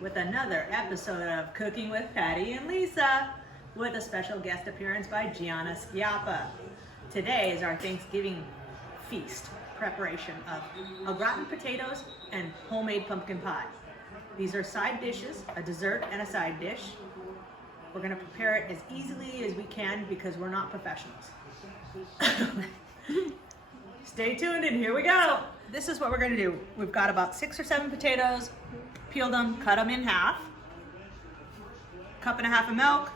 with another episode of Cooking with Patty and Lisa, with a special guest appearance by Gianna Schiappa. Today is our Thanksgiving feast preparation of au gratin potatoes and homemade pumpkin pie. These are side dishes, a dessert and a side dish. We're going to prepare it as easily as we can because we're not professionals. Stay tuned and here we go. This is what we're going to do. We've got about 6 or 7 potatoes, peeled them, cut them in half. Cup and a half of milk,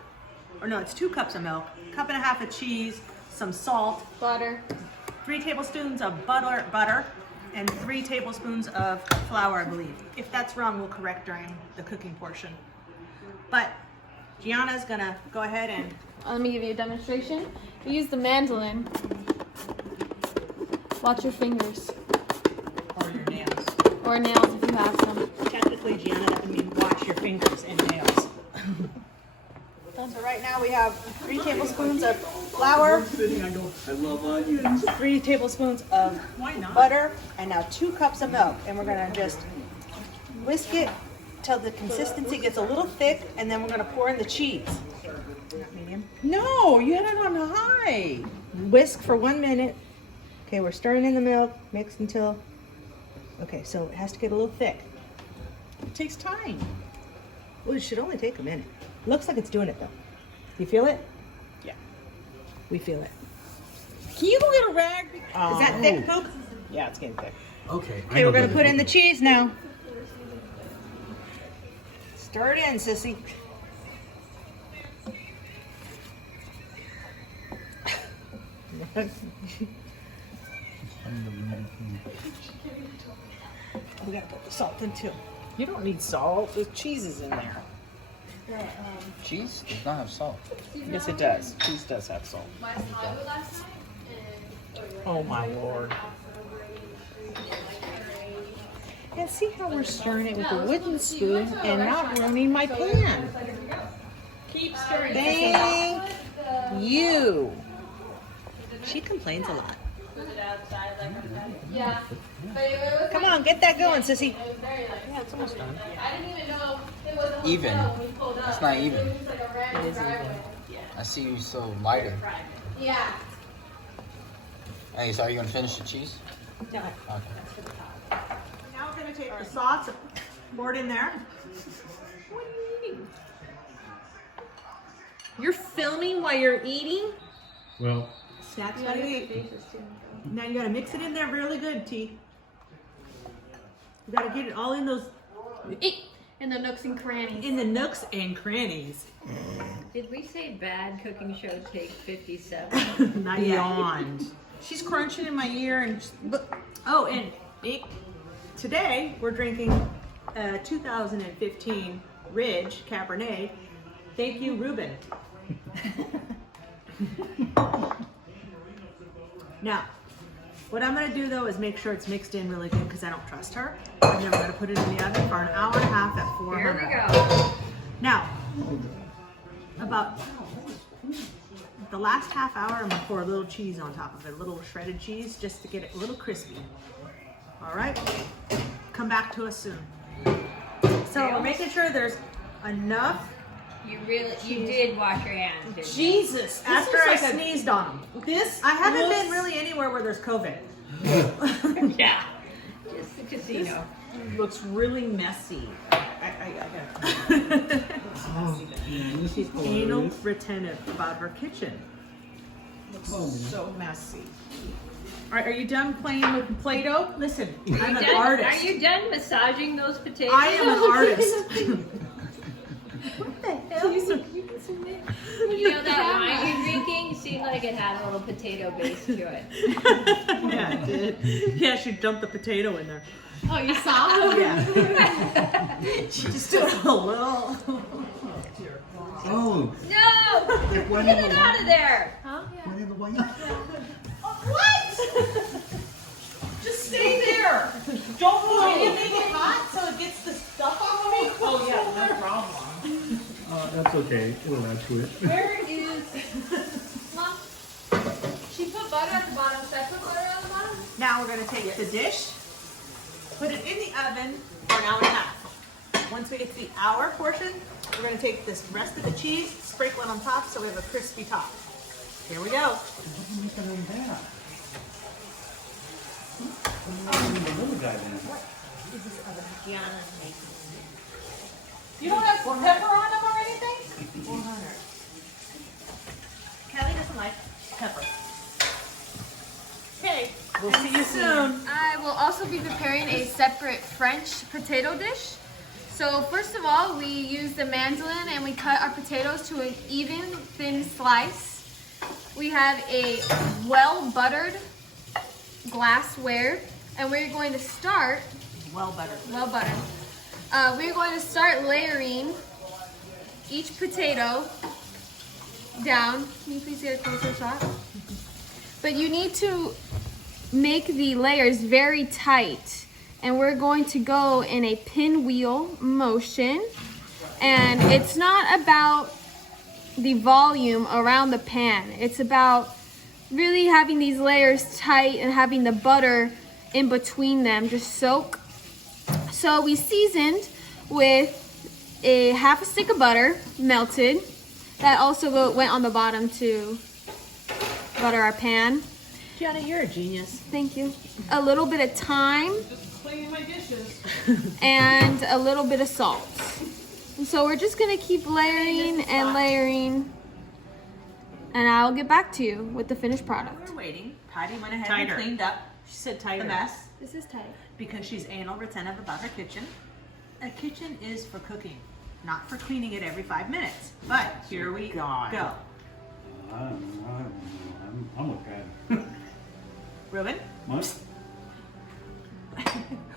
or no, it's 2 cups of milk, cup and a half of cheese, some salt, Butter. 3 tablespoons of butter, and 3 tablespoons of flour, I believe. If that's wrong, we'll correct during the cooking portion. But Gianna's gonna go ahead and Let me give you a demonstration. We use the mandolin. Watch your fingers. or your nails. Or nails if you have some. Technically, Gianna, that would mean wash your fingers and nails. So right now we have 3 tablespoons of flour, I love onions. 3 tablespoons of butter, and now 2 cups of milk. And we're gonna just whisk it till the consistency gets a little thick, and then we're gonna pour in the cheese. Medium. No, you had it on high. Whisk for 1 minute. Okay, we're stirring in the milk, mix until, okay, so it has to get a little thick. It takes time. Well, it should only take a minute. Looks like it's doing it though. You feel it? Yeah. We feel it. Can you go get a rag? Is that thick, Coop? Yeah, it's getting thick. Okay. Okay, we're gonna put in the cheese now. Stir it in, sissy. We gotta put the salt in too. You don't need salt. The cheese is in there. Cheese does not have salt. Yes, it does. Cheese does have salt. Oh my lord. And see how we're stirring it with a wooden spoon and not ruining my pan. Keep stirring. Thank you. She complains a lot. Yeah. Come on, get that going, sissy. Yeah, it's almost done. I didn't even know it wasn't Even. when we pulled up. It's not even. It was like a random driveway. I see you so lighter. Yeah. Hey, so are you gonna finish the cheese? Yeah. Okay. Now we're gonna take the sauce, pour it in there. What are you eating? You're filming while you're eating? Well, Snacks while you eat. Now you gotta mix it in there really good, T. You gotta get it all in those, In the nooks and crannies. in the nooks and crannies. Did we say bad cooking show take 57? Not yet. Beyond. She's crunching in my ear and look. Oh, and today we're drinking 2015 Ridge Cabernet. Thank you, Ruben. Now, what I'm gonna do though is make sure it's mixed in really good because I don't trust her. And then we're gonna put it in the oven for an hour and a half at 400. Here we go. Now, about the last half hour, I'm gonna pour a little cheese on top of it, a little shredded cheese, just to get it a little crispy. All right, come back to us soon. So we're making sure there's enough. You did wash your hands, didn't you? Jesus. After I sneezed on them. This I haven't looks- been really anywhere where there's COVID. Yeah. Just the casino. looks really messy. I She's anal retentive about her kitchen. so messy. All right, are you done playing with Play-Doh? Listen, Are I'm you an done- artist. Are you done massaging those potatoes? I am an artist. You know that wine you're drinking seemed like it had a little potato base to it. Yeah, it did. Yeah, she dumped the potato in there. Oh, you saw? Yeah. She just did a little. Oh, No! Get it out of there! What? Just stay there. Don't move. Can you make it hot so it gets the stuff off of me? Oh yeah, no problem. That's okay. It'll add to it. Where is... Mom, she put butter at the bottom. Should I put butter on the bottom? Now we're gonna take the dish, put it in the oven for an hour and a half. Once we get to the hour portion, we're gonna take this rest of the cheese, sprinkle it on top so we have a crispy top. Here we go. You don't have pepper on them or anything? 400. Kelly doesn't like pepper. Okay, we'll see you soon. I will also be preparing a separate French potato dish. So first of all, we use the mandolin and we cut our potatoes to an even, thin slice. We have a well-buttered glassware, and we're going to start, Well buttered. we're going to start layering each potato down. Can you please get a closer shot? But you need to make the layers very tight, and we're going to go in a pinwheel motion. And it's not about the volume around the pan. It's about really having these layers tight and having the butter in between them just soak. So we seasoned with a half a stick of butter melted. That also went on the bottom to butter our pan. Gianna, you're a genius. Thank you. A little bit of thyme Just cleaning my dishes. and a little bit of salt. And so we're just gonna keep layering and layering, and I'll get back to you with the finished product. We're waiting. Patty went ahead Tighter. and cleaned up She said the tighter. mess This is tight. because she's anal retentive about her kitchen. A kitchen is for cooking, not for cleaning it every 5 minutes. But here we God. go. I'm okay. Ruben, What?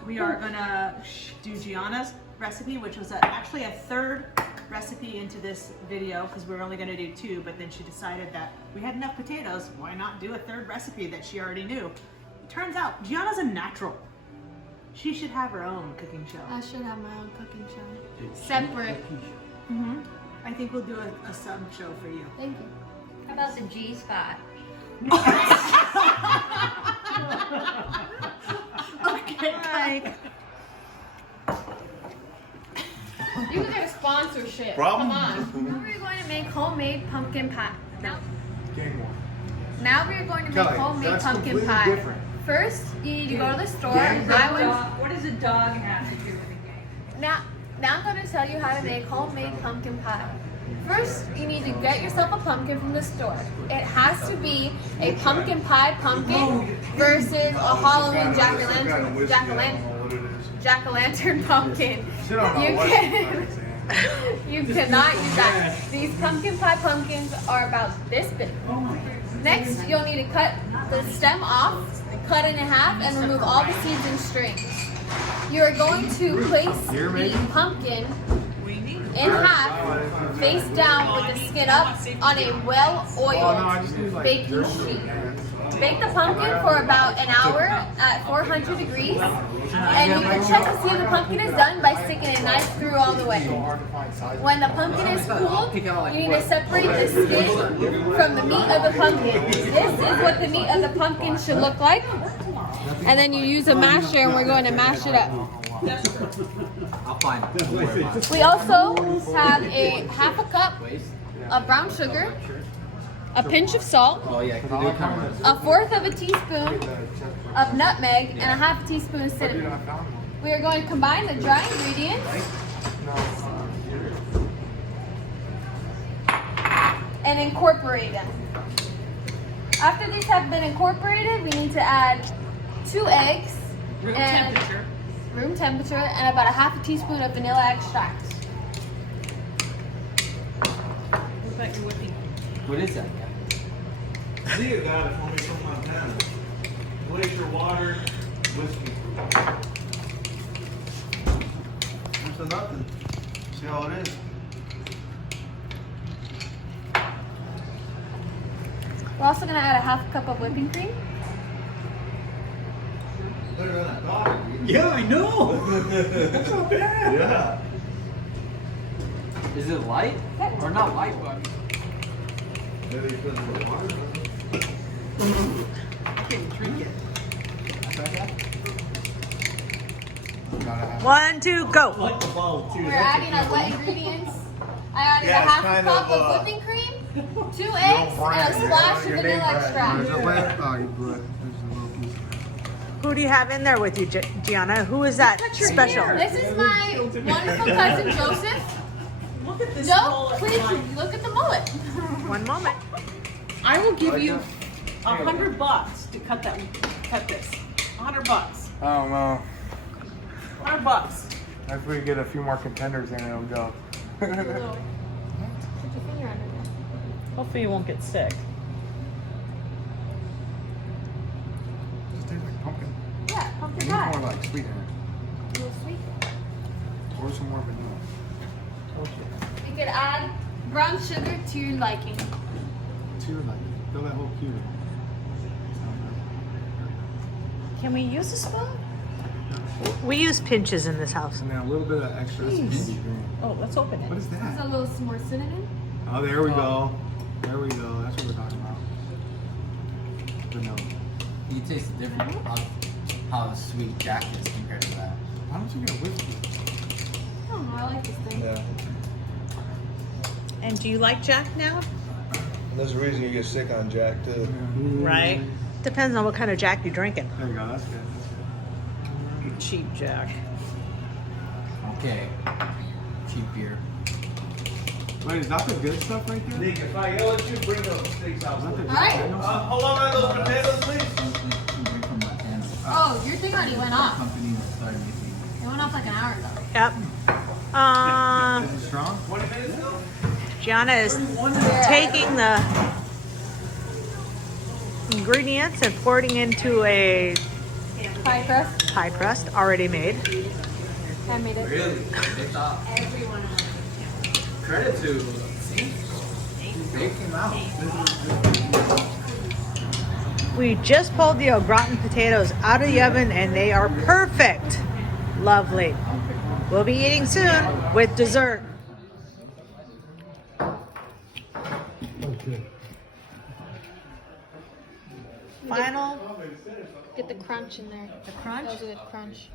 we are gonna do Gianna's recipe, which was actually a third recipe into this video because we were only gonna do 2, but then she decided that we had enough potatoes, why not do a third recipe that she already knew? It turns out Gianna's a natural. She should have her own cooking show. I should have my own cooking show. Separate. I think we'll do a sub show for you. Thank you. How about the G spot? Okay, bye. You can get a sponsorship. Problem? Come on. Now we're going to make homemade pumpkin pie. Now we're going to make Kelly, homemade that's pumpkin completely pie. different. First, you need to go to the store. Gang What does a dog have to do with a game? Now I'm going to tell you how to make homemade pumpkin pie. First, you need to get yourself a pumpkin from the store. It has to be a pumpkin pie pumpkin versus a Halloween jack-o'-lantern pumpkin. Sit on You my can, you cannot use that. These pumpkin pie pumpkins are about this big. Next, you'll need to cut the stem off, cut it in half, and remove all the seeds and strings. You are going to place the pumpkin in half, face down with the skin up on a well-oiled baking sheet. Bake the pumpkin for about an hour at 400 degrees, and you can check to see if the pumpkin is done by sticking a knife through all the way. When the pumpkin is cooled, you need to separate the skin from the meat of the pumpkin. This is what the meat of the pumpkin should look like. And then you use a masher, and we're going to mash it up. I'll find it. We also have a half a cup of brown sugar, a pinch of salt, Oh yeah, because they do come with a fourth of a teaspoon of nutmeg, and a half a teaspoon of cinnamon. We are going to combine the dry ingredients and incorporate them. After these have been incorporated, we need to add 2 eggs, Room and temperature. room temperature, and about a half a teaspoon of vanilla extract. What about your whipping? What is that? Zia got it for me from Montana. Glacier water, whiskey. There's a nothing. See how it is? We're also going to add a half a cup of whipping cream. Better than I thought it'd be. Yeah, I know. That's not bad. Yeah. Is it light or not light? But Maybe because of the water. I can't drink it. 1, 2, go. Like the ball too. We're adding our wet ingredients. I added Yeah, a it's half kind cup of, of whipping cream, 2 eggs, and a splash of vanilla extract. Oh, you blew it. There's a little piece. Who do you have in there with you, Gianna? Who is that special? This is my wonderful cousin Joseph. Look at this Joe, please look at the mullet. One moment. I will give you $100 to cut this. $100. I don't know. $100. If we get a few more contenders in, it'll go. Put your finger under there. Hopefully you won't get sick. Just tastes like pumpkin. Yeah, It pumpkin needs pie. more like sweet in it. A little sweet. Or some more vanilla. You could add brown sugar to your liking. Two like fill that whole cube. Can we use a spoon? We use pinches in this house. And then a little bit of extra spicy green. Oh, let's open What it. is There's a that? little more cinnamon. Oh, there we go. There we go. That's what we're talking about. Vanilla. You taste the difference of how sweet Jack is compared to that. Why don't you get a whiskey? I don't know, I like this thing. And do you like Jack now? There's a reason you get sick on Jack too. Right. Depends on what kind of Jack you're drinking. There you go. That's good. Cheap Jack. Okay. Cheap beer. Wait, is that the good stuff right there? Nick, if I yell at you, bring those steaks out. Is that the Alright. Hold on to those potatoes, please. Something from Montana. Oh, your thing already went off. Company that started making. It went off like an hour ago. Yep. Is it strong? 20 minutes ago? Gianna is taking the ingredients and pouring into a Pie crust. pie crust already made. I made it. Really? They thought. Credit to. They came out. We just pulled the au gratin potatoes out of the oven and they are perfect. Lovely. We'll be eating soon with dessert. Final Get the crunch in there. the crunch. That was a good crunch.